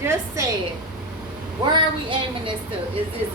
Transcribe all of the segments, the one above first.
just said, where are we aiming this to? Is this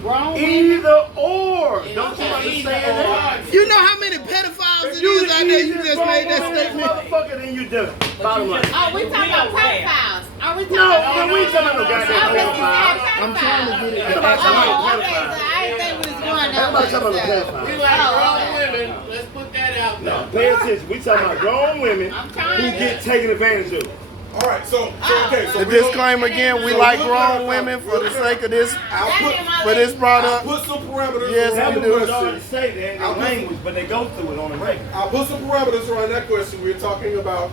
grown women? Either or. Don't you understand that? You know how many pedophiles it is out there? You just made that statement. Motherfucker, then you done. Bottom line. Oh, we talking about pedophiles. Are we talking No, about we talking about no goddamn pedophiles. I'm trying to get it. Ain't nobody talking about Oh, okay, so pedophiles. I didn't think we was going Ain't that nobody way. talking about no so- pedophiles. We like grown women. Let's put that out No, there. pay attention. We talking about grown women I'm who trying. get taken advantage of. All right, so okay, so The disclaimer again, we like grown women for the sake of this, for this I'll product. put some parameters. Yes, around we the do. That's all question. to say. They ain't their language, but they go through it on the regular. I'll put some parameters around that question. We're talking about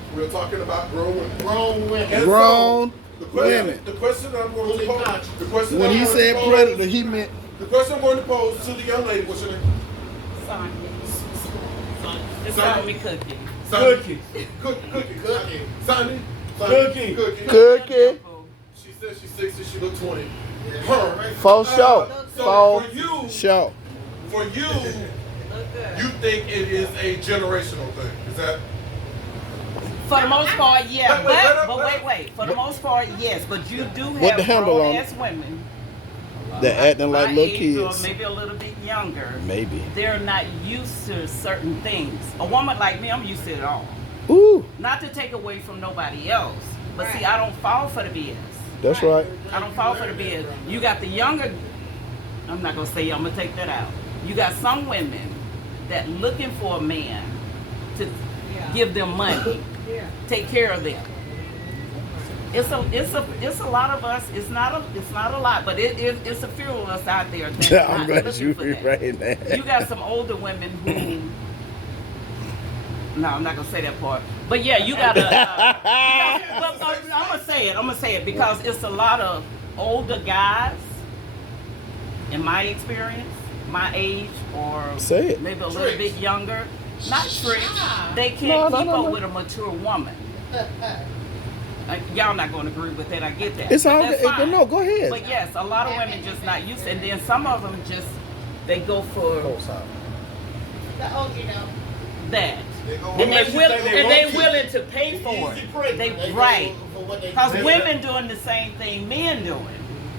grown women. Grown women. And Grown so, the question, women. The question I'm going to Fully pose. conscious. The question When I'm he going said to pose- predator, he meant The question I'm going to pose to the young lady. What's your name? It's gonna be cookie. Cookie. Cookie. Sunday. Cookie. cookie. She said she's 60. She looked 20. Her. For sure. So For for you, sure. you think it is a generational thing? Is that? For the most part, yeah. Wait. For the most part, yes. But you do What the have handle on grown-ass women They're acting like my little age or kids. maybe a little bit younger. Maybe. They're not used to certain things. A woman like me, I'm used to it all. Ooh, Not to take away from nobody else, but see, I don't fall for the BS. that's right. I don't fall for the BS. You got the younger. I'm not gonna say. I'm gonna take that out. You got some women that looking for a man to give them money, take care of them. It's a lot of us. It's not a lot, but it's a few of us out there. That's I'm not glad looking you for that. right now. You got some older women who. No, I'm not gonna say that part. But yeah, you gotta. I'm gonna say it because it's a lot of older guys. In my experience, my age, or Say it. maybe a little bit younger, not tricks. They can't No, keep no, up no. with a mature woman. Y'all not going to agree with that. I get that. It's But all that's good. fine. No, go ahead. But yes, a lot of women just not used to it. And then some of them just, they go for The old, you know. that. What And makes you think they they want willing to pay for Easy it. prey. They right. For what they Because do. women doing the same thing men doing.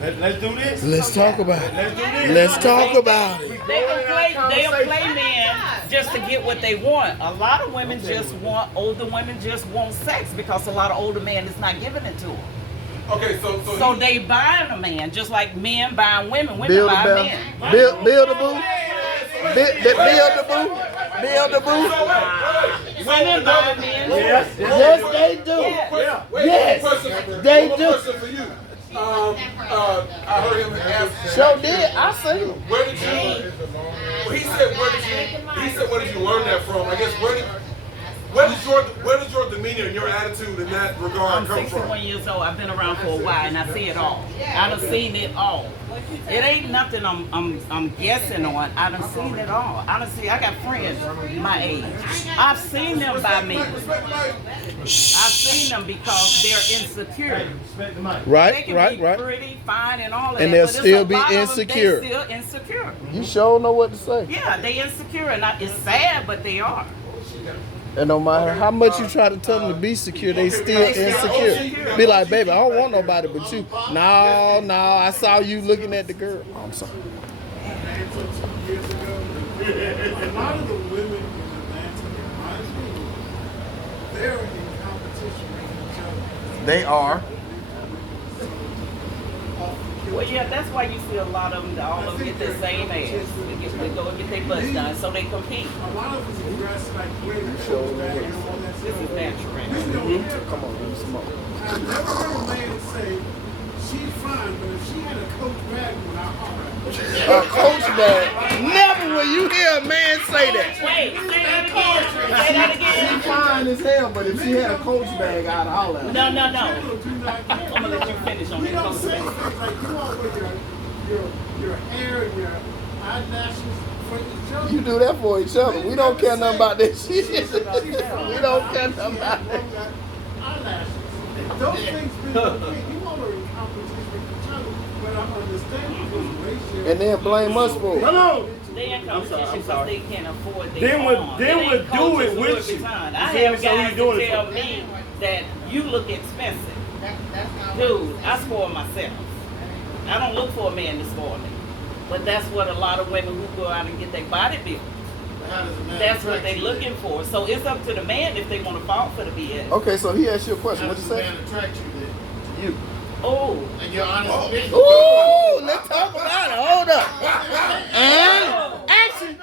Let's do this. Let's talk about it. Let's do this. Let's talk about it. They'll play men just to get what they want. A lot of women just want, older women just want sex because a lot of older men is not giving it to them. Okay, So they buying a man just like men buying women. Women Build a buy bell. men. Build a boo. Build the boo. Build the boo. Women buy men. Yes. Yes, they do. Yes, they do. Question for you. I heard him ask. Sure did. I see them. Where did you? He said, where did you learn that from? I guess where does your demeanor and your attitude in that regard I'm come from? 61 years old. I've been around for a while and I see it all. I done seen it all. It ain't nothing I'm guessing on. I done seen it all. I got friends my age. I've seen them buy me. I've seen them because they're insecure. They Right, can right, be right. pretty, fine, and all of And that. they'll but it's still a be lot of them, insecure. They still insecure. You sure know what to say. Yeah, they insecure, and it's sad, but they are. And no matter how much you try to tell them to be secure, they still insecure. Be like, baby, I don't want nobody but you. No, I saw you looking at the girl. Oh, I'm sorry. Years ago, a lot of the women in Atlanta, in my opinion, they're in competition with each other. They are. Well, yeah, that's why you see a lot of them, all of them get the same ass. They go and get their butts done, so they compete. A lot of us dress like the way we coach back and all that This is stuff. natural. We don't have. Come on, give me some more. I've never heard a man say, she's fine, but if she had a coach bag, when I holler at her. A coach bag. Never will you hear a man say that. Wait, say that again. Say that again. She fine as hell, but if she had a coach bag, I'd holler at her. No. Do not care. I'm gonna let you finish on We that. don't say things like you all with your hair and your eyelashes for each other. You do that for each other. We don't care nothing about that shit. We don't care nothing about that. Eyelashes. Those things been okay. You all are in competition with each other, but I understand because ratio. And then blame us for it. Hold on. They in competition because they can't afford their Then we'll- own. then It we'll ain't do coaches it who with are you. behind. You I feel me? have So you guys doing that it tell for- me that you look expensive. That's not Dude, I spoil myself. I don't look for a man to spoil me. But that's what a lot of women who go out and get their body built. How does a man That's what attract they're you? looking for. So it's up to the man if they want to fall for the BS. Okay, so he asked you a question. How What you does a say? man attract you then? You. Oh, And your honest opinion. Ooh, let's talk about it. Hold up. And action.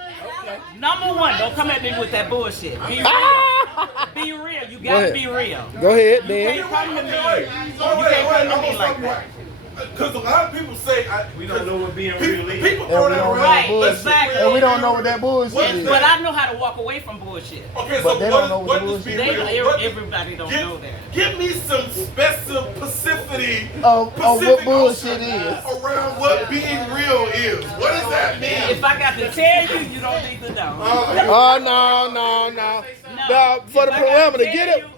number one, don't come at me with that bullshit. Be real. Ah! Be real. You Go gotta ahead. be real. Go ahead, You then. can't come to me. Wait, You can't come to me like that. Because a lot of people say We don't know what being People, real is. people And throw we that don't know around. Right, bullshit. exactly. And we don't know what that bullshit What is. is But I know how to walk away from bullshit. Okay, But so they don't know what the does be bullshit They, real? everybody don't know that. Give me some specificity Of what specific bullshit is. around what being real is. What does that mean? If I got to tell you, you don't need to know. Oh, no. No, for the If I gotta parameter, tell get it. you,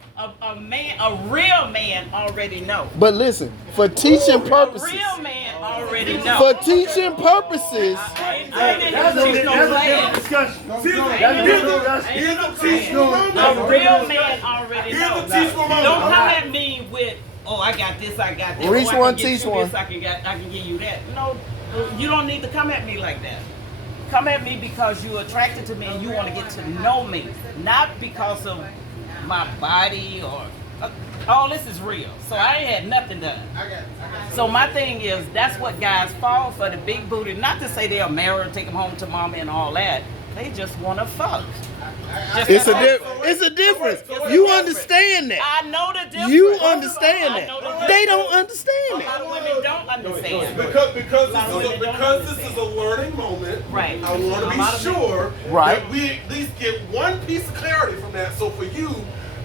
a man, a real man already know. But listen, for teaching A purposes. real man already know. For teaching purposes. That's a different discussion. That's a different discussion. Here's a teachable moment. A real man already Here's know. a teachable moment. Don't come at me with, oh, I got this, I got that. Reach oh, I one, can get teach you one. This, I can give you that. No, you don't need to come at me like that. Come at me because you're attracted to me and you want to get to know me, not because of my body or all this is real. So I ain't had nothing done. So my thing is, that's what guys fall for, the big booty. Not to say they'll marry, take them home to mama and all that. They just want to fuck. Just It's that's a difference. You understand that. I know the difference. You understand I know the that. They don't A understand lot of it. women don't understand. Because this is a learning moment, Right. I want A to lot be of sure Right. that we at least get one piece of clarity from that. So for you,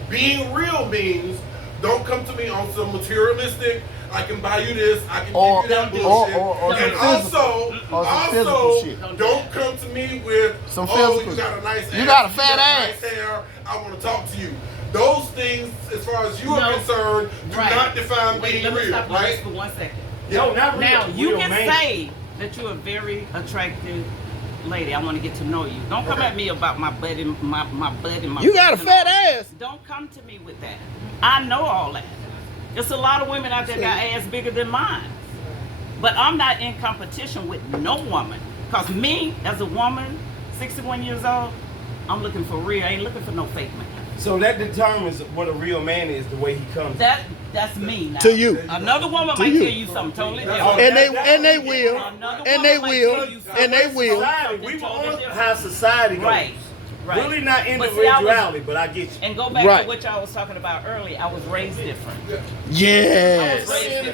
being real means don't come to me on some materialistic, I can buy you this, I can Or- give you that or- bullshit. or and some also, or some physical shit. don't come to me with, Some oh, physical you got a nice shit. You ass, got a fat nice ass. hair, I want to talk to you. Those things, as far as you are No. concerned, do Right. not define Wait, being let me real, stop you right? just for 1 second. No, not real. Now, you Real can man. say that you're a very attractive lady. I want to get to know you. Don't come at me about my butt and my butt and my You got a breasts and fat all. ass. Don't come to me with that. I know all that. There's a lot of women out there got ass bigger than mine. But I'm not in competition with no woman. Because me, as a woman, 61 years old, I'm looking for real. I ain't looking for no fake man. So that determines what a real man is, the way he comes. That's me now. To you. Another woman To might you. tell you something totally different. And they will. And they will. Another And they will. Society, we want how society goes. Right. Right. Really not But see, individuality, but I get you. And go back Right. to what y'all was talking about earlier. I was raised different. Yes.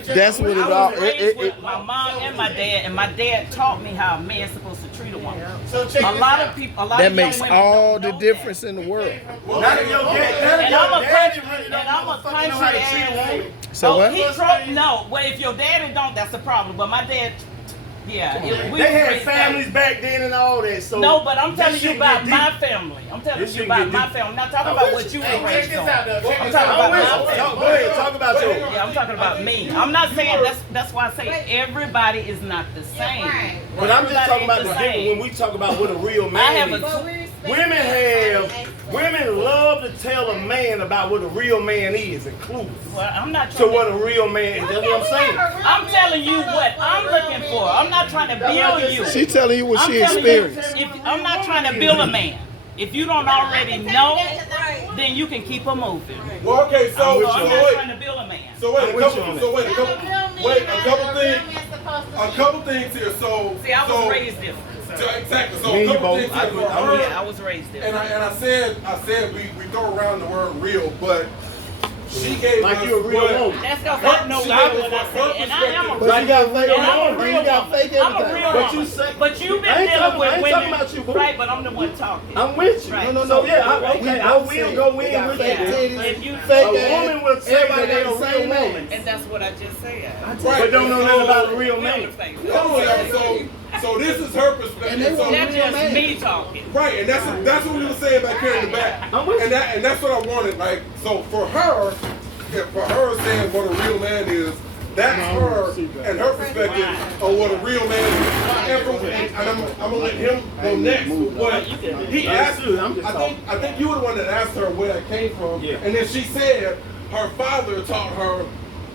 That's what it I all. was raised with my mom and my dad, and my dad taught me how a man's supposed to treat a woman. So check A this lot out. of people, a lot That of young makes women all don't the know difference in the world. Not if your dad, And I'm a country, really and I'm a fucking know how country to treat a ass. woman. So what? He no. Well, if your daddy don't, that's a problem. But my dad, yeah, we They had raised families back then and all that. So No, but I'm this telling you shit about get my deep. family. I'm telling This you shit about get my deep. family. I'm not talking about what you were Hey, check raised this on. out, though. Check I'm this talking out. about I'm with my you. family. Go ahead, talk about yours. Yeah, I'm talking about me. I'm not saying that's why I say everybody is not the same. But I'm just talking about Everybody the ain't difference when we talk about what a real I man have is. a Women love to tell a man about what a real man is, including. well, I'm not So trying what to, a real man is, that's what I'm saying. I'm telling you what I'm looking for. I'm not trying to build you. She telling you what I'm she telling you, experienced. I'm not trying to build a man. If you don't already know, then you can keep her moving. Well, okay, so, I'm so not wait, trying to build a man. so wait, I'm a with you couple, on so wait, a couple things here. So, See, I was so, raised different. so exactly. So Me a and you couple both. things here for I'm her. Yeah, I was raised different. And I said we throw around the word real, but she gave Like us you a real what- woman. That's because I know She what gave us I say, and I am a But you got fake and I'm a woman. real You got woman. fake I'm a everything. real But you woman. say- But you've been I ain't dealing talking- with I ain't women, talking about you, boo. right? But I'm the one talking. I'm with you. Right. So yeah, okay, We I both will said go they in got with fake you. titties, If you fake A ass. woman will say Everybody that they're got a the real same woman, ass. and that's what I just said. Right, but don't know so- nothing about a real We on the man. face. So this is her perspective. So, That's just me talking. right, and that's what we were saying back here in the back. I'm with you. And that's what I wanted. Like, so for her saying what a real man is, that's her and her perspective of what a real man is. And I'm gonna let him go next with what he asked. I'm just I think you were the one that asked her where that came from, Yeah. and then she said her father taught her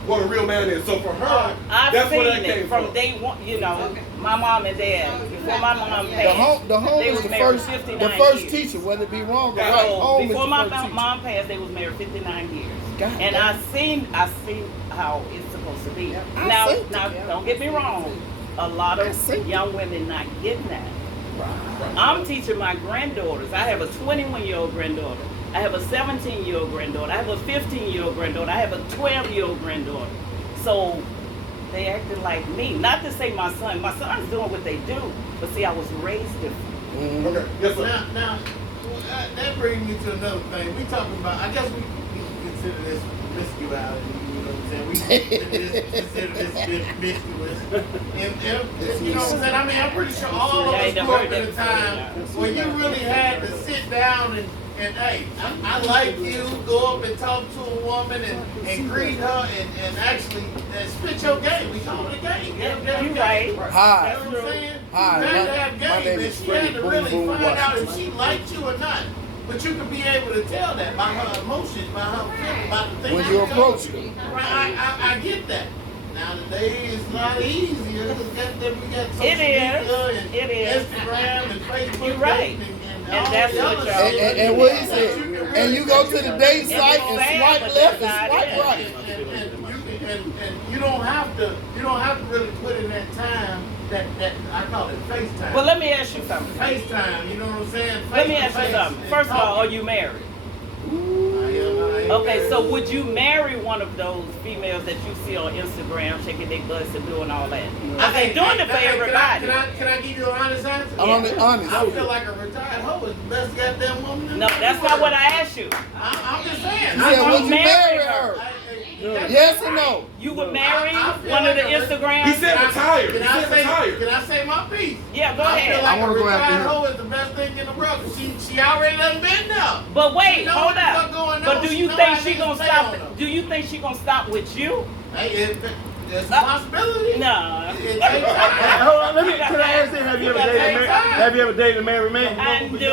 what a real man is. So for her, I've that's seen where that it came from day one. You know, my mom and dad. Before my mom passed, The home they was was the married first, 59 the first years. teacher, whether it be wrong or right. So Home before is my the first teacher. mom passed, they was married 59 years. God And damn. I seen how it's supposed to be. I Now, seen it. don't get me wrong. A lot I of seen it. young women not getting that. I'm teaching my granddaughters. I have a 21-year-old granddaughter. I have a 17-year-old granddaughter. I have a 15-year-old granddaughter. I have a 12-year-old granddaughter. So they acted like me. Not to say my son's doing what they do, but see, I was raised different. Okay, yes, sir. Now, that brings me to another thing. We talking about, I guess we consider this promiscuity, you know what I'm saying? We consider this promiscuous. And, you know what I'm saying? I mean, I'm pretty sure all of us grew up in a time where you really had to sit down and hey, I like you, go up and talk to a woman and greet her and actually spit your game. We call it a game. You right. Hi. You know what I'm saying? Hi, You had to my have game, name and is she Freddie had to Boom really Boom find out if Washington. she liked you or not. But you could be able to tell that by her emotions, by her feelings, by the things When she you does. approach her. Right, I get that. Now today it's a lot easier because we got social It is. media and It is. Instagram and Facebook. You're right. And And all that's the what other y'all- shit And what he that said, you can and you go to the date And site it's and sad, swipe but left and that's swipe how it right. and you don't have to really put in that time that I call it FaceTime. Well, let me ask you something. FaceTime, you know what I'm saying? Let me ask you Face-to-face something. and First of all, are talking. you married? I ain't Okay, so married. would you marry one of those females that you see on Instagram shaking their butts and doing all that? Because they doing it for everybody. Can I give you an honest answer? I'm on the honest. I feel like a retired hoe is the best goddamn woman in No, the that's world. not what I asked you. I'm just saying. You said, I- would you marry marry her. her? Yes or no? You would marry I feel one of the like a- Instagram? He said retired. Can He I said say? retired. Can I say my piece? Yeah, go I feel ahead. like I wanna a go after retired him. hoe is the best thing in the world. She already done been there. But wait, She know hold what the fuck up. going But on. do She you know think how she niggas gonna play stop? on her. Do you think she gonna stop with you? Hey, there's a possibility. No. It takes time. Hold on, can I ask you, have you ever dated a married man? I do and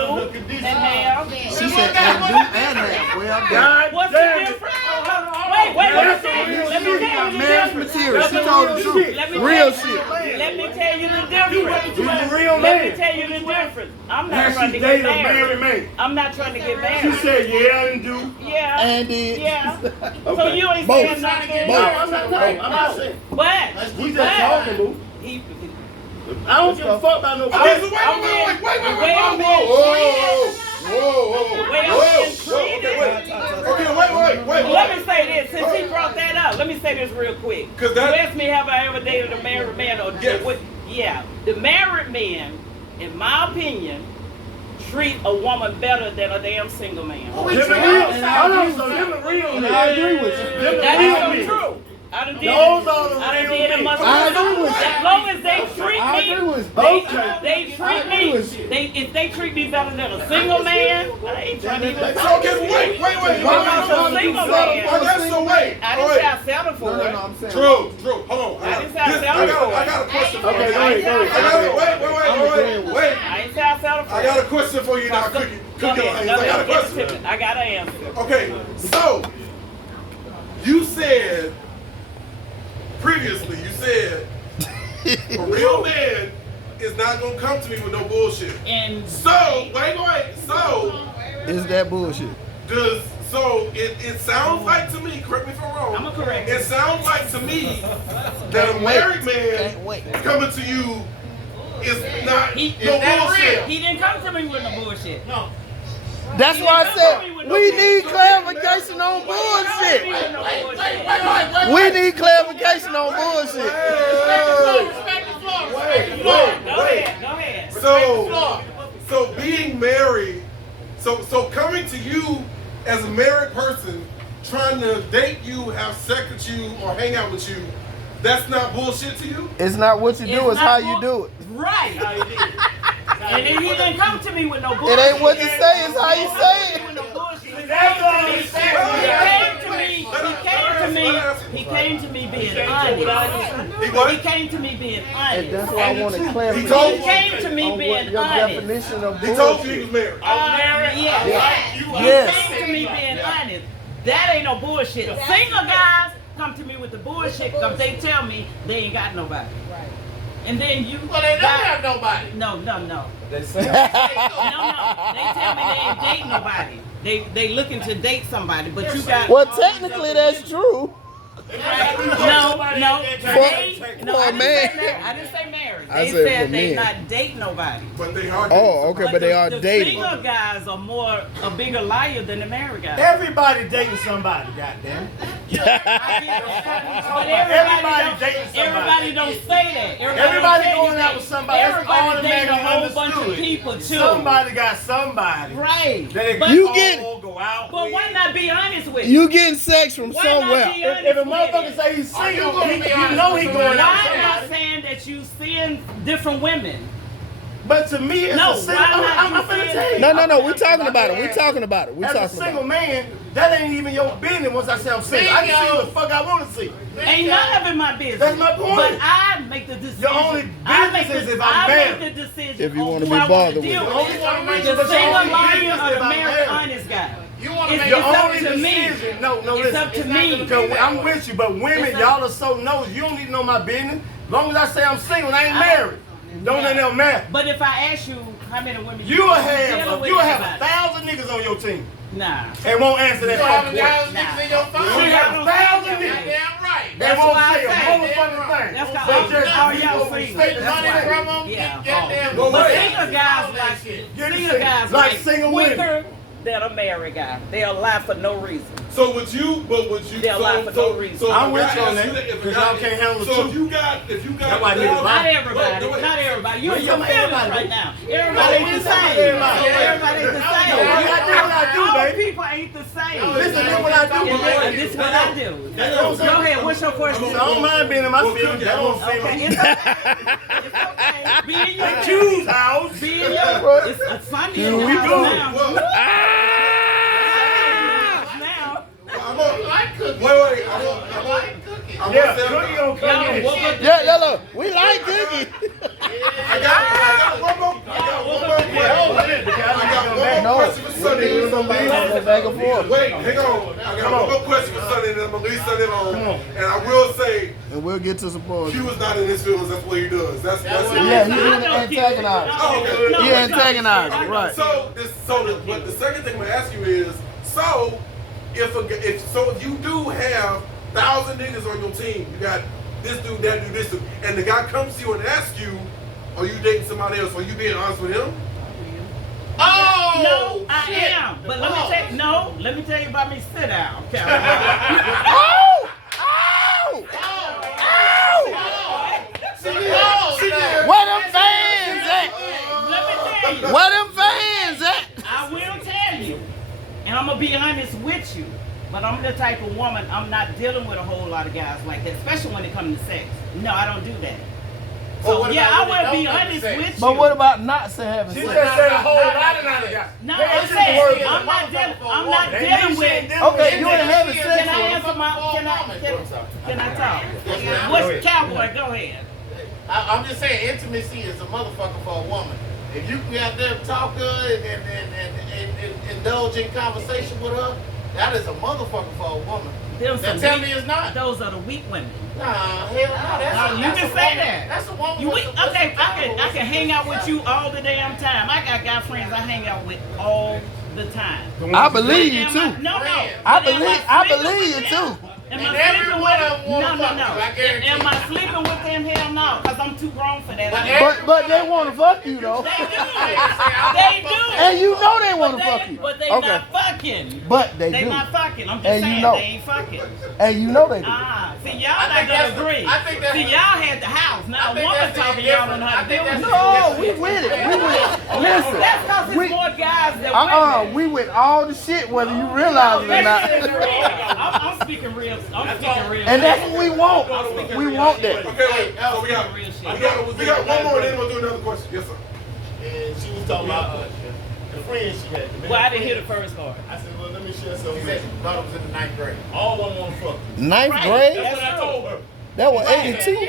have. She said, and do and have. Well done. God What's the damn it. difference? Wait, let me tell you the Marriage difference. material. She told the truth. Let me Real tell shit. Let me tell you the difference. He's a real Let me man. tell you the difference. I'm not Now trying she to get dated a married married. man. I'm not trying to get She married. said, yeah, I didn't do. Yeah. And did. Yeah. So Okay. you ain't Both. saying nothing. Both. I'm not talking. I'm not saying. But We just talking, boo. he, I don't give a fuck about no. Okay, so I'm wait, being wait. Let me say this, since he brought that up, let me say this real quick. 'Cause You that- asked me have I ever dated a married man or Yes. what? Yeah, the married men, in my opinion, treat a woman better than a damn single man. Different real. Hold on, so different real men. I agree with you. Different That real is so men. true. I done did Those are the I done real did men. it myself. I agree with you. As long as they treat I me, agree with you. they I treat agree me. with you. If they treat me better than a single man, I ain't trying to even. Okay, wait. I'm not a single man. Okay, so wait. I didn't say I settled for No, it. I'm saying. True. Hold on. I didn't say I This- settled I for got a question for you. Okay, go ahead, go ahead. I got a, wait. I ain't say I settled for I it. got a question for you now, Go Cookie. ahead. I got a Get the question. ticket. I got an answer. Okay, so you said previously, a real man is not gonna come to me with no bullshit. And So wait. So Is that bullshit? it sounds like to me. Correct me if I'm wrong. I'm gonna correct It you. sounds like to me that a married man Can't wait. coming to you is not He- no is that bullshit. He didn't come to me with no bullshit. No. That's why I said we need clarification on bullshit. We need clarification on bullshit. Go ahead. So being married, so coming to you as a married person, trying to date you, have sex with you, or hang out with you, that's not bullshit to you? It's not what you do, it's how you do it. Right. And then he didn't come to me with no It bullshit. ain't what you say, it's how you say it. That's all he said. He came to me being honest. He what? He came to me being And honest. that's why I want to He clarify told He came to me on what being your honest. definition of He told you he was bullshit. married. Yes. Yes. He came to me being honest. That ain't no bullshit. Single guys, come to me with the bullshit because they tell me they ain't got nobody. Right. And then you. Well, they don't have nobody. No. They say. No. They tell me they ain't date nobody. They looking to date somebody, but you got. Well, technically that's true. No. For a man. I didn't say marriage. I They said said for they men. not date nobody. But they are. Oh, okay, but they are the dating. single guys are more a bigger liar than the married guys. Everybody dating somebody, goddamn. But Everybody dating somebody. Everybody don't say that. Everybody don't going say out that. with somebody. That's Everybody dating a automatically whole bunch of understood. people too. Somebody got somebody. Right. That they But, You all get- go out but with. why not be honest with You getting sex from Why not somewhere. be If a honest motherfucker with it? say he's Are you single, gonna you be honest know with he somebody? going out Why with not somebody. saying that you seeing different women? But to me, as No, a single, why not I'm you finna saying- tell you. No. We talking about it. We talking about it. We As a talking single about it. man, that ain't even your business once I say I'm single. I can see what the fuck I want to see. Ain't none of it my business. That's my point. But I make the decision. Your only I make business the- is if I'm I married. make the decision If you on wanna who be I wanna bothered with deal it. with. Only one reason, The but your single only liar business or is the I'm married married. honest guy. You want to It's make Your up only to me. decision, no, It's listen. up to It's not me. gonna be Cause that I'm way. with you, but women, It's y'all are so nosy. You don't need to know my business. Long as I say I'm single and I ain't married. Don't let them marry. But if I ask you how many women You will dealing have with 1,000 niggas on your team Nah. and won't answer that You have fucking a question. thousand niggas in your phone. You have 1,000 niggas. Goddamn right. They That's won't why I say a say- motherfucking thing. That's But all- just all you y'all over single. state the That's money right. from them. Yeah. Goddamn. Well, But wait. single guys like single guys Like like single women. quicker than a married guy. They'll lie for no reason. So would you? They'll lie for no reason. So I'm if with I you on ask that, if a because guy- y'all can't handle the So truth. if you got That's why niggas lie. Not everybody. Wait. Not everybody. You're Wait, your somebody- feelings everybody. right now. No, Everybody ain't we the talking same. everybody. Everybody ain't the No, same. you gotta do what I do, All baby. people ain't the same. Listen, this what I do, And baby. this is what I do. Go Go ahead. What's your question? I don't mind being in my feelings. That don't Okay, feel me. it's okay. It's okay. Be in your Choose house. Be in your. It's a Sunday in your we house go. now. Well, Now. I'm I on. like cooking. Wait. I like cooking. Yeah, Cookie don't come Yo, in. what about Yeah, look. We like Cookie. I got one more. I got one more question. I got one more question for Sunday. Back and forth. Wait, hang on. I got one more question for Sunday, and I'm gonna leave Sunday alone. And I will say, And we'll get to some points. Q is not in his feelings. That's what he does. That's it. Yeah, he's in the antagonizer. Oh, okay. He antagonized, right. So but the second thing I'm gonna ask you is, so if you do have 1,000 niggas on your team, you got this dude, that dude, this dude, and the guy comes to you and asks you, are you dating somebody else? Are you being honest with him? Oh, No, I shit. am. But let me tell you about me. Sit down, Karen. Oh! Oh! Where them fans at? Let me tell you. Where them fans at? I will tell you, and I'm gonna be honest with you. But I'm the type of woman, I'm not dealing with a whole lot of guys like that, especially when it comes to sex. No, I don't do that. Well, So what yeah, about I when will they be don't have honest sex? with you. But what about not having She sex? just said a whole lot of niggas got. No, They I'm just saying words. I'm not dealing. I'm not They dealing ain't with. dealing Okay, with you it. ain't having Can sex I with answer my? Can I talk? What's cowboy? Go ahead. I'm just saying, intimacy is a motherfucker for a woman. If you can out there talk good and indulge in conversation with her, that is a motherfucker for a woman. Them Now some tell weak- me it's not. Those are the weak women. Nah, hell no. That's You that's can a say woman. that. That's a woman. You with weak? some- Okay, with some I can hang out with you all the damn time. I got guy friends I hang out with all the time. I believe you Am too. I- No, no. I But am believe sleeping you with too. them? Am And I every sleeping one with of them them? No, wanna no, fuck you, I guarantee Am you. I sleeping with them? Hell no, because I'm too grown for that. But But they want to fuck you though. They do. They do. And you know they want But to fuck you. But they Okay. not fucking. But they They do. not fucking. I'm just And you saying know. they ain't fucking. And you know they do. See, y'all I not think gonna that's- agree. I think that's- See, y'all had the house. Now I a think woman that's the talking, y'all don't know how to deal indifference. with I it. think No, we with it. We with it. Listen. That's because it's We- more guys than women. We with all the shit whether you realize it or not. I'm speaking real. I'm speaking real. And that's what we want. We want that. Okay, wait. So we got one more, then we'll do another question. Yes, sir. And she was talking about the friends she had. Well, I didn't hear the first part. I said, well, let me share She something. said she thought it was in the 9th grade. All of them want to fuck you. Ninth That's grade? what I told her. That was 82.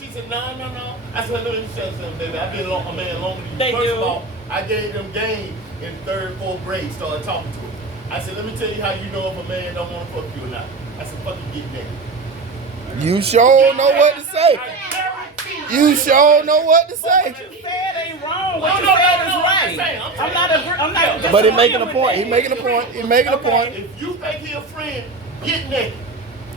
She said, no. I said, let me share something, baby. I've been a man longer than you. They First do. of all, I gave them game in 3rd, 4th grade, started talking to her. I said, let me tell you how you know if a man don't want to fuck you or not. I said, fucking get naked. You sure know what to say. You sure know what to say. What you said ain't wrong. What you said is right. I'm not. But he making a point. He making a point. He making a point. If you think he a friend, get naked.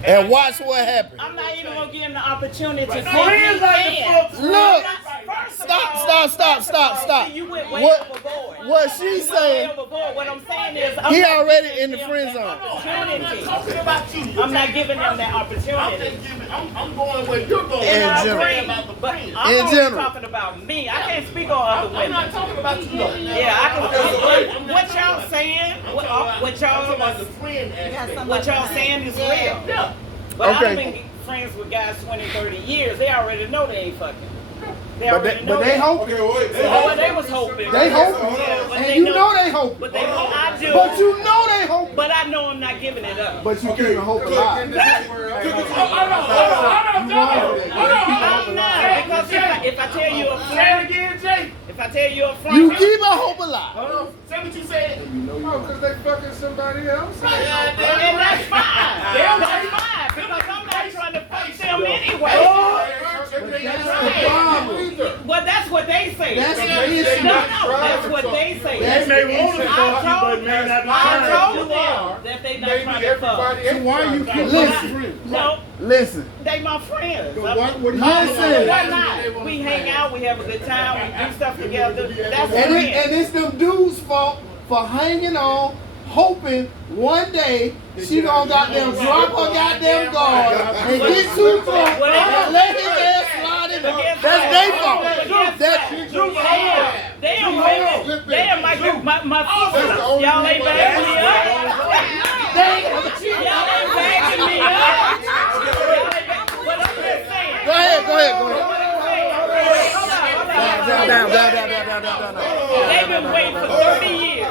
And watch what happens. I'm not even gonna give him the opportunity to say Friends like the fuck. Look. First of all, Stop. see, you went way What? overboard. What she's You went saying? way overboard. What I'm saying is, He already in the friend zone. opportunity. Talking about you. I'm not giving them that I'm opportunity. just giving. I'm going where you're going. In I'm general. praying about the But friends. I'm In only general. talking about me. I can't speak on other I'm women. not talking about you though. Yeah, I can. What y'all saying? What I'm talking about the y'all? friend aspect. What y'all saying is real. Yeah. But Okay. I've been friends with guys 20, 30 years. They already know they ain't fucking. They But already they, know but they that. hoping. Okay, wait. Oh, they was hoping. They hoping. Yeah, but And they you know they hoping. But they know I do. But you know they hoping. But I know I'm not giving it up. But you keeping hope alive. I'm not, because if I tell you a friend, Again, Jay. if I tell you a friend, You keeping hope alive. Hold on. Say what you said. Oh, because they fucking somebody else. and that's fine. That's fine, because I'm not trying to fuck them anyway. Well, that's what they say. That's the No, issue. that's what they say. That's They the want to issue. fuck you, but may not be trying I to. told them that they not Maybe trying to fuck. everybody else. Why you fuck. keep listen? No, Listen. they my friends. But what do you Listen. Why not? We hang out, we have a good time, we do stuff together. That's And friends. it's them dudes' fault for hanging on, hoping one day she gonna goddamn drop her goddamn guard and get too drunk and let his ass slide in. That's their fault. Damn, my sisters, y'all ain't backing me up. Y'all ain't backing me up. But I'm just saying. Go ahead. Down. They've been waiting for 30 years.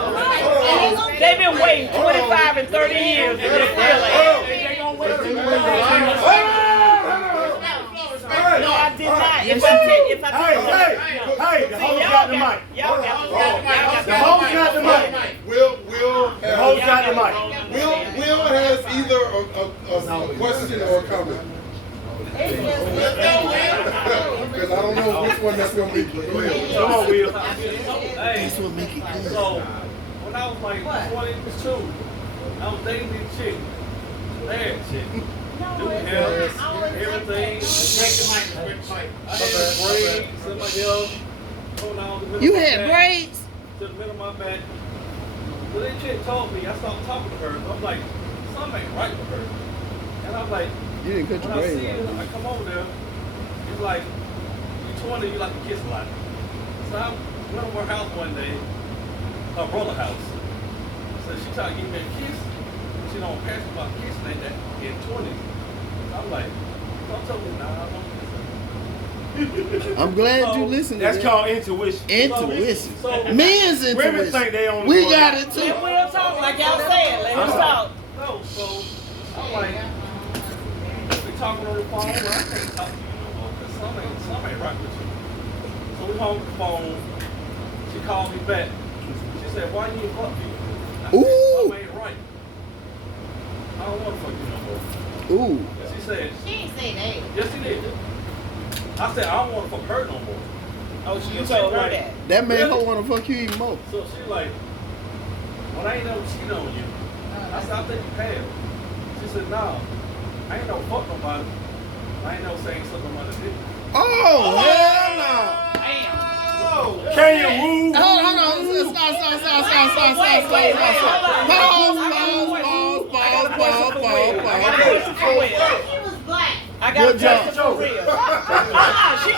They've been waiting 25 and 30 years and they still ain't. No, I did not. If I Hey, the host got the mic. Y'all got The host got the mic. Will The host got the mic. Will has either a question or a comment. Because I don't know which one that's gonna be. Go ahead. Come on, Will. That's what make it good. So, when I was like 22, I was dating this chick. Bad chick. Do hair, everything. I had braids, somebody else. Going down the middle You of my had back, braids? to the middle of my back. So that chick told me, I stopped talking to her. I'm like, something ain't right with her. And I'm like, You didn't cut your when I braids see her, off. I come over there, it's like, you 20, you like to kiss a lot. So I went over her house one day, her brother's house. So she tried to give me a kiss. She don't pass about kissing like that in 20s. So I'm like, don't tell me now, I don't kiss her. I'm glad you listened to That's that. called intuition. Intuition. So, Men's Women think intuition. they own We the got world. it too. Let Will talk like y'all said. Let him talk. no, so I'm like, we talking on the phone, well, I can't talk to you no more because something ain't right with you. So we hung up the phone. She called me back. She said, why you ain't fuck me? I said, Ooh. something ain't right. I don't want to fuck you no more. Ooh. And she said, She ain't say that. yes, she did. I said, I don't want to fuck her no more. Oh, you told her that. That made her want to fuck you even more. So she like, when I ain't never cheated on you, I said, I think you have. She said, no, I ain't never fuck nobody. I ain't never saying something about a dick. Oh, hell no. Damn. Can you move? Hold on. Stop. Pause. He was black. I got a Good job. question for real.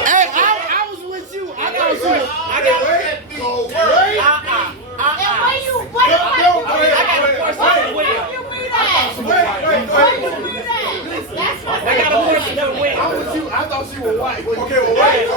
Hey, I was with you. I thought you were. I got a question for Will. I'm with you. I thought you were white. Okay, well, wait.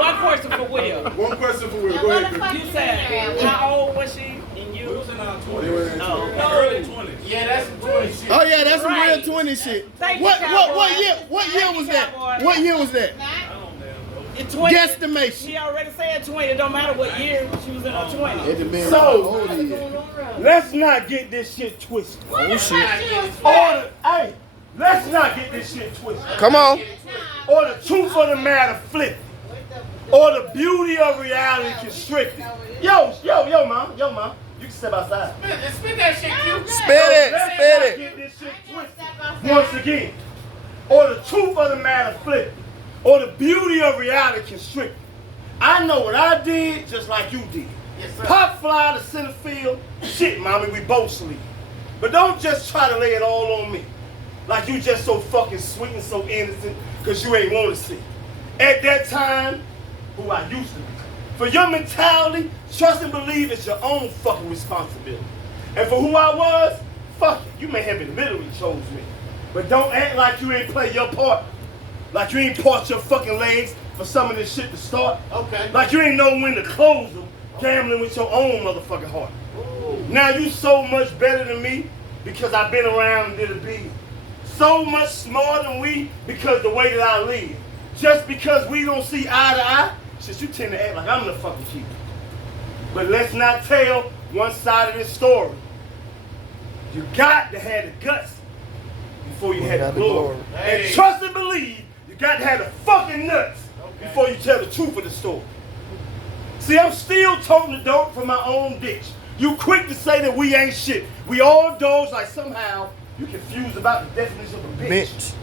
One question for Will. One question for Will. Go ahead. You said, how old was she and We you? was in our 20s. Oh. Early 20s. Yeah, that's some 20 shit. Oh yeah, that's some real Right. 20 shit. Thank you, What Cowboy. year? What year was that? What year was that? I don't damn know. In 20. Guesstimation. She already said 20. It don't matter what year she was in her 20s. It depends So- on how old he is. Let's not get this shit twisted. Oh shit. Order, hey, Let's not get this shit twisted. Come on. Or the truth of the matter flipped. Or the beauty of reality constricted. Yo, ma. You can step outside. Spit that shit, cute. Spit it. Let's Spit not it. get this shit twisted once again. Or the truth of the matter flipped. Or the beauty of reality constricted. I know what I did just like you did. Yes, sir. Pop fly to center field. Shit, mommy, we both sleep. But don't just try to lay it all on me. Like you just so fucking sweet and so innocent because you ain't want to see. At that time, who I used to be. For your mentality, trust and believe it's your own fucking responsibility. And for who I was, fuck it. You may have been literally chose me. But don't act like you ain't play your part. Like you ain't part your fucking legs for some of this shit to start. Okay. Like you ain't know when to close them, gambling with your own motherfucking heart. Now you so much better than me because I've been around and did a beat. So much smarter than we because the way that I live. Just because we don't see eye to eye, since you tend to act like I'm the fucking keeper. But let's not tell one side of this story. You got to have the guts before you have the glory. Hey. And trust and believe, you got to have the fucking nuts before you tell the truth of the story. See, I'm still toting the dope from my own ditch. You quick to say that we ain't shit. We all dogs like somehow you confused about the definition of a bitch.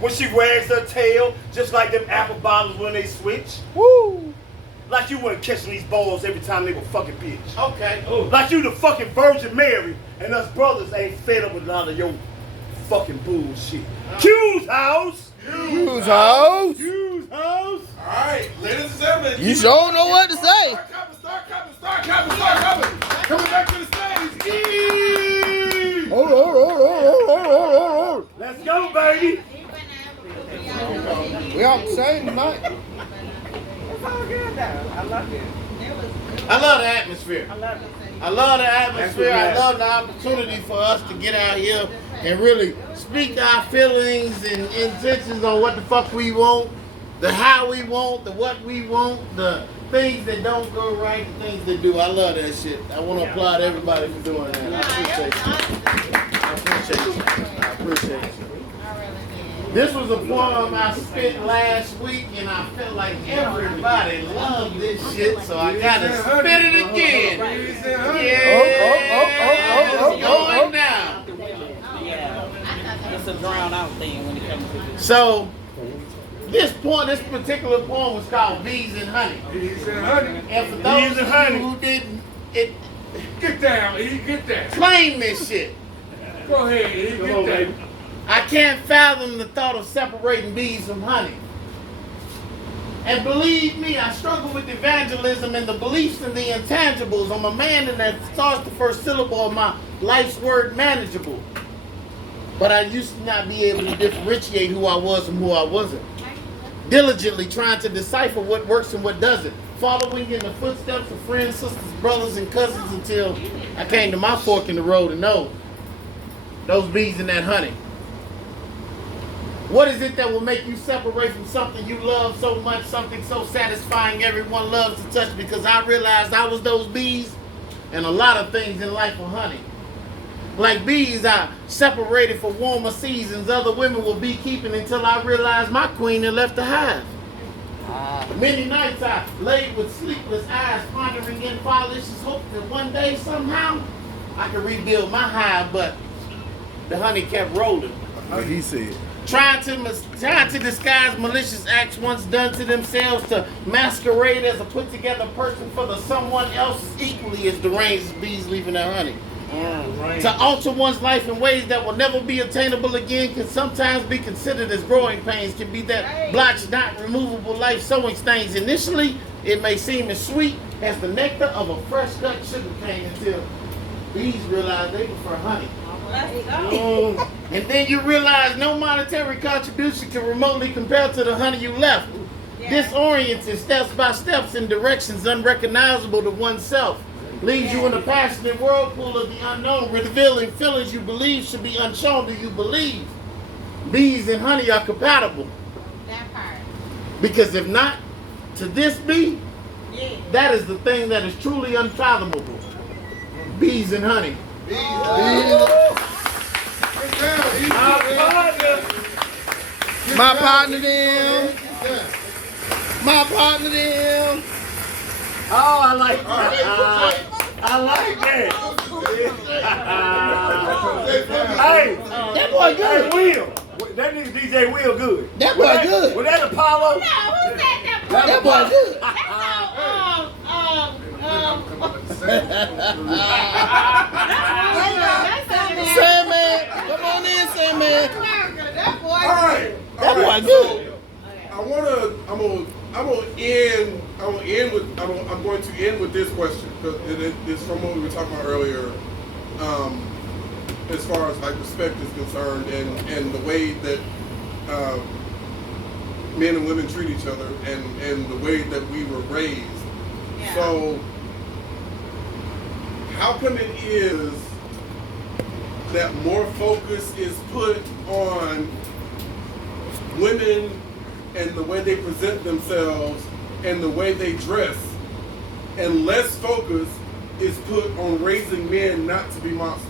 When she wags her tail, just like them apple bottles when they switch. Woo. Like you weren't catching these balls every time they were fucking bitch. Okay. Like you the fucking Virgin Mary, and us brothers ain't fed up with none of your fucking bullshit. Q's house! Who's house? Q's house! Alright, ladies and gentlemen. You sure know what to say. Start coming. Coming back to the stage. Oh. Let's go, baby! We all the same tonight. It's all good though. I love it. I love the atmosphere. I love it. I love the atmosphere. I love the opportunity for us to get out here and really speak our feelings and intentions on what the fuck we want, the how we want, the what we want, the things that don't go right, the things that do. I love that shit. I want to applaud everybody for doing that. I appreciate you. This was a poem I spit last week, and I felt like everybody loved this shit, so I gotta spit it again. Yeah, it's going down. Yeah. It's a drown out thing when it comes to this. So this particular poem was called Bees and Honey. Bees and honey. And for those of you who didn't Get down, E. Get down. claim this shit, Go ahead, E. Come on, Get baby. down. I can't fathom the thought of separating bees from honey. And believe me, I struggle with evangelism and the beliefs and the intangibles. I'm a man that starts the first syllable of my life's word manageable. But I used to not be able to differentiate who I was from who I wasn't. Diligently trying to decipher what works and what doesn't. Following in the footsteps of friends, sisters, brothers, and cousins until I came to my fork in the road and know those bees and that honey. What is it that will make you separate from something you love so much, something so satisfying everyone loves to touch? Because I realized I was those bees, and a lot of things in life are honey. Like bees, I separated for warmer seasons. Other women were beekeeping until I realized my queen had left the hive. Many nights I laid with sleepless eyes, pondering in fallacious hope that one day somehow I could rebuild my hive, but the honey kept rolling. He said. Trying to disguise malicious acts once done to themselves to masquerade as a put-together person for the someone else equally as deranged as bees leaving their honey. To alter one's life in ways that will never be attainable again can sometimes be considered as growing pains, can be that blotched, not removable life sowing stains. Initially, it may seem as sweet as the nectar of a fresh cut sugar cane until bees realize they prefer honey. And then you realize no monetary contribution can remotely compare to the honey you left. Disoriented steps by steps in directions unrecognizable to oneself. Leaves you in a passionate whirlpool of the unknown, revealing feelings you believe should be unshown to you believe. Bees and honey are compatible. That part. Because if not, to this bee, that is the thing that is truly unfathomable. Bees and honey. My partner them. My partner them. Oh, I like that. I like that. Hey, That boy good. Hey, Will. That nigga DJ Will good. That boy good. Was that Apollo? No, who said that? That boy good. Sandman. Come on in, Sandman. That boy. All right. That boy good. I'm going to end with this question because it's from what we were talking about earlier, as far as like respect is concerned and the way that men and women treat each other and the way that we were raised. Yeah. So how come it is that more focus is put on women and the way they present themselves and the way they dress, and less focus is put on raising men not to be monsters?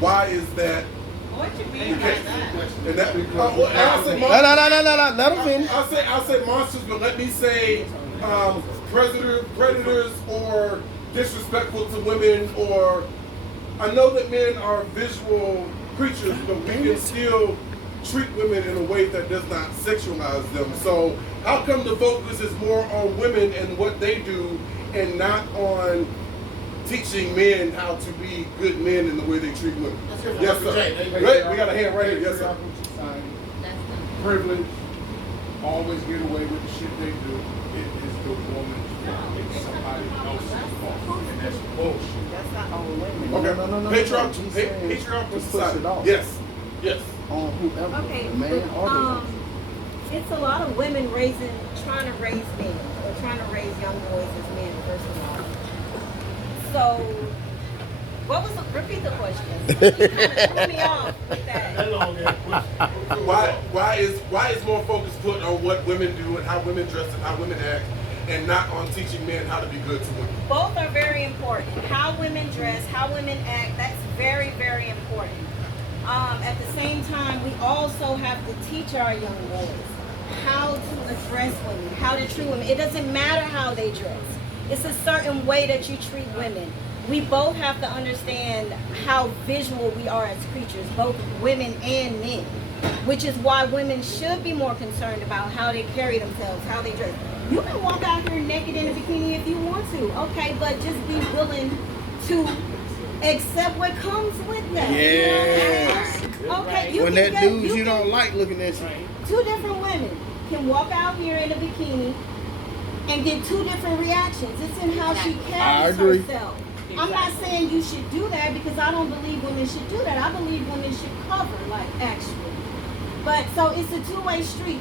Why is that? What you mean by that? And that I'll say No. Let him finish. I'll say monsters, but let me say predators or disrespectful to women, or I know that men are visual creatures, but we can still treat women in a way that does not sexualize them. So how come the focus is more on women and what they do and not on teaching men how to be good men in the way they treat women? Yes, sir. Wait, we got a hand right here. Yes, sir. Privilege, always get away with the shit they do. It is the woman's fault. It's somebody else's fault. And that's bullshit. That's not all women. Okay. No. Patriarchal Just push it society. off. Yes. Yes. On whoever. Okay, The man or the woman. it's a lot of women trying to raise men, or trying to raise young boys as men, first of all. So, repeat the question. You kind of threw me off with that. Why is more focus put on what women do and how women dress and how women act, and not on teaching men how to be good to women? Both are very important. How women dress, how women act, that's very, very important. At the same time, we also have to teach our young boys how to address women, how to treat women. It doesn't matter how they dress. It's a certain way that you treat women. We both have to understand how visual we are as creatures, both women and men, which is why women should be more concerned about how they carry themselves, how they dress. You can walk out here naked in a bikini if you want to, okay, but just be willing to accept what comes with that. Yes. Okay, you When can that get, dudes you don't like looking at you. two different women can walk out here in a bikini and get two different reactions. It's in how she I carries agree. herself. I'm not saying you should do that because I don't believe women should do that. I believe women should cover, like, actually. But so it's a two-way street.